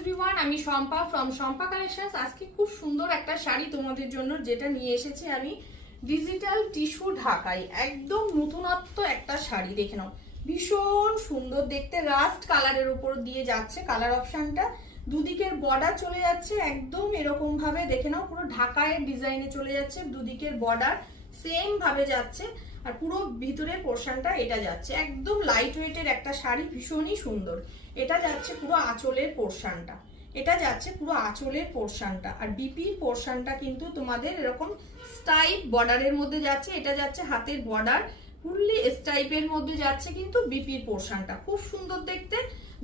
Everyone, আমি Shampa from Shampa collections. আজকে খুব সুন্দর একটা শাড়ি তোমাদের জন্য যেটা নিয়ে এসেছি আমি, ডিজিটাল টিস্যু ঢাকাই, একদম নতুনত্ব একটা শাড়ি। দেখে নাও, ভীষণ সুন্দর দেখতে, রাস্ট কালারের উপর দিয়ে যাচ্ছে কালার অপশনটা। দুদিকের বর্ডার চলে যাচ্ছে একদম এরকম ভাবে, দেখে নাও পুরো ঢাকায়ের ডিজাইনে চলে যাচ্ছে, দুদিকের বর্ডার সেম ভাবে যাচ্ছে। আর পুরো ভিতরের পোর্শনটা এটা যাচ্ছে, একদম লাইট ওয়েটের একটা শাড়ি, ভীষণই সুন্দর। এটা যাচ্ছে পুরো আঁচলের পোর্শনটা, এটা যাচ্ছে পুরো আঁচলের পোর্শনটা। আর বিপি পোর্শনটা কিন্তু তোমাদের এরকম স্টাইপ বর্ডারের মধ্যে যাচ্ছে, এটা যাচ্ছে হাতের বর্ডার, ফুললি স্টাইপের মধ্যে যাচ্ছে কিন্তু বিপির পোর্শনটা। খুব সুন্দর দেখতে,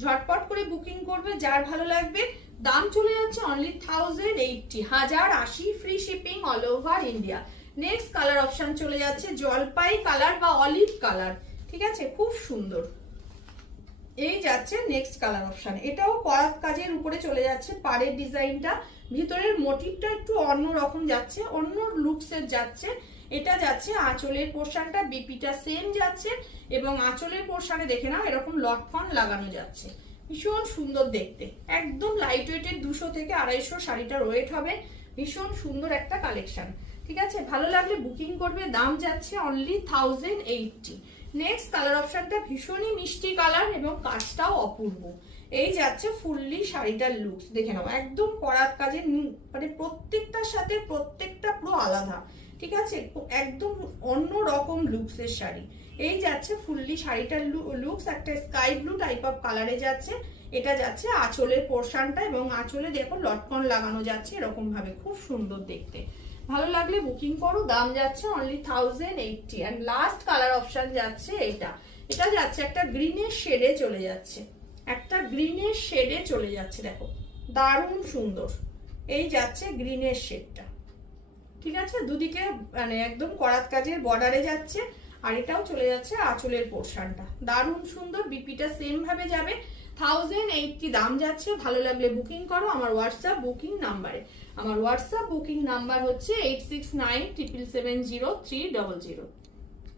ঝটপট করে বুকিং করবে যার ভালো লাগবে। দাম চলে যাচ্ছে only 1080, 1080, free shipping all over India. Next colour option চলে যাচ্ছে জলপাই কালার বা অলিভ কালার, ঠিক আছে, খুব সুন্দর। এই যাচ্ছে নেক্সট কালার অপশন, এটাও করাত কাজের উপরে চলে যাচ্ছে, পাড়ের ডিজাইনটা, ভিতরের মোটিভটা একটু অন্য রকম যাচ্ছে, অন্য লুকসের যাচ্ছে। এটা যাচ্ছে আঁচলের পোর্শনটা, বিপিটা সেম যাচ্ছে এবং আঁচলের পোর্শনে দেখে নাও এরকম লটকন লাগানো যাচ্ছে, ভীষণ সুন্দর দেখতে। একদম লাইট ওয়েটের 200 থেকে 250 শাড়িটার ওয়েট হবে, ভীষণ সুন্দর একটা কালেকশন। ঠিক আছে, ভালো লাগলে বুকিং করবে। দাম যাচ্ছে অনলি 1080। নেক্সট কালার অপশনটা ভীষণই মিষ্টি কালার এবং কাজটাও অপূর্ব। এই যাচ্ছে ফুললি শাড়িটার লুকস, দেখে নাও একদম করাত কাজের, মানে প্রত্যেকটার সাথে প্রত্যেকটা পুরো আলাদা, ঠিক আছে, একদম অন্য রকম লুকসের শাড়ি। এই যাচ্ছে ফুললি শাড়িটার লুকস, একটা স্কাই ব্লু টাইপ অফ কালারে যাচ্ছে। এটা যাচ্ছে আঁচলের পোর্শনটা এবং আঁচলে দেখো লটকন লাগানো যাচ্ছে এরকম ভাবে, খুব সুন্দর দেখতে। ভালো লাগলে বুকিং করো। দাম যাচ্ছে only 1080। And last colour option যাচ্ছে এটা, এটা যাচ্ছে একটা গ্রিনের শেডে চলে যাচ্ছে, একটা গ্রিনের শেডে চলে যাচ্ছে, দেখো দারুণ সুন্দর। এই যাচ্ছে গ্রিনের শেডটা, ঠিক আছে, দুদিকে মানে একদম করাত কাজের বর্ডারে যাচ্ছে। আর এটাও চলে যাচ্ছে আঁচলের পোর্শনটা, দারুণ সুন্দর। বিপিটা সেম ভাবে যাবে, 1080 দাম যাচ্ছে। ভালো লাগলে বুকিং করো আমার হোয়াটসঅ্যাপ বুকিং নাম্বারে। আমার হোয়াটসঅ্যাপ বুকিং নাম্বার হচ্ছে 8697770300।